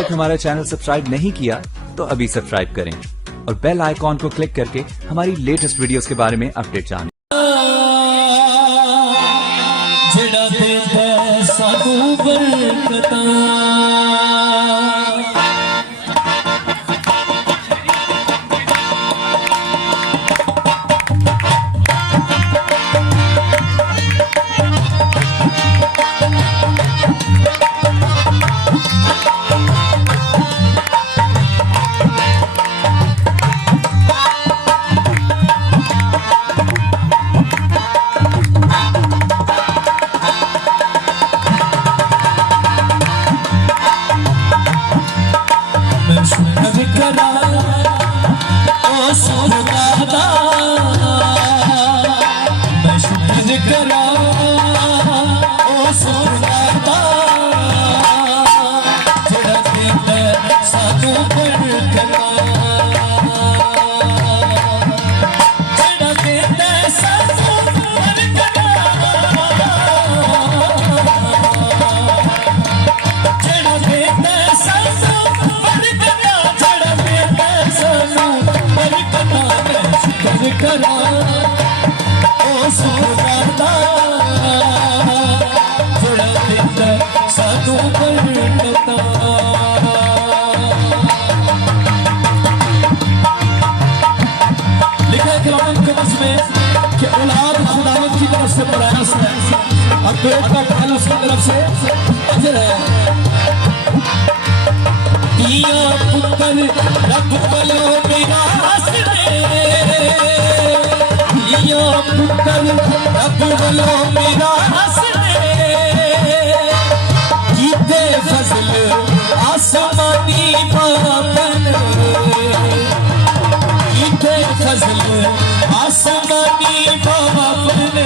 तक हमारा channel subscribe नहीं किया तो अभी सब्सक्राइब करें और बेल आइकॉन को क्लिक करके हमारी लेटेस्ट वीडियोस के बारे में अपडेट जानें। अब पेट का ख्याल उसकी तरफ से अजर है। दिया पुत्र रब बलो मेरा दिया पुत्र रब बलो मेरा गीते फजल आसमानी बाबन गीते फजल आसमानी बाबन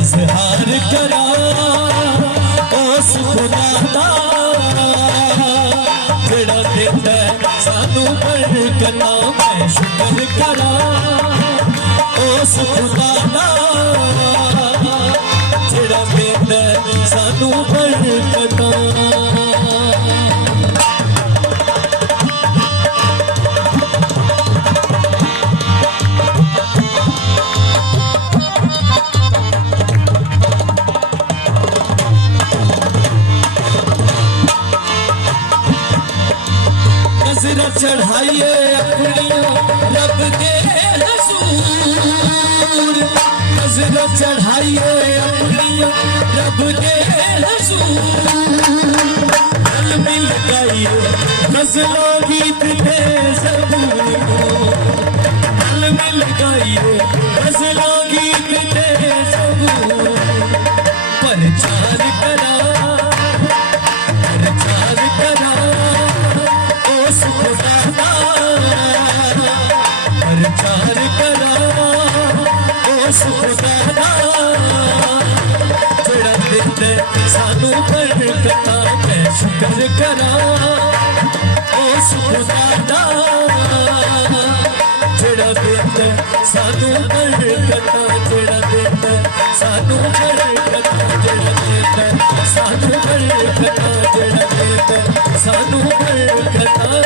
इज़हार करा उस खुदा दा जेड़ा देंदा सानू बरकतां मैं शुक्र करा उस खुदा दा जेड़ा देंदा सानू बरकतां। नज़र चढ़ाइए अपनी रब के हुजूर नज़र चढ़ाइए अपनी रब के हुजूर दिल मिल गाइए गज़लों गीत थे ज़बूर दिल मिल गाइए गज़लों गीत थे ज़बूर प्रचार करा उस खुदा दा प्रचार करा उस खुदा दा जेड़ा देंदा सानू बरकतां मैं शुक्र करा उस खुदा दा जेड़ा देंदा सानू बरकतां जेड़ा देंदा सानू बरकतां जेड़ा देंदा सानू बरकतां जेड़ा देंदा सानू बरकतां।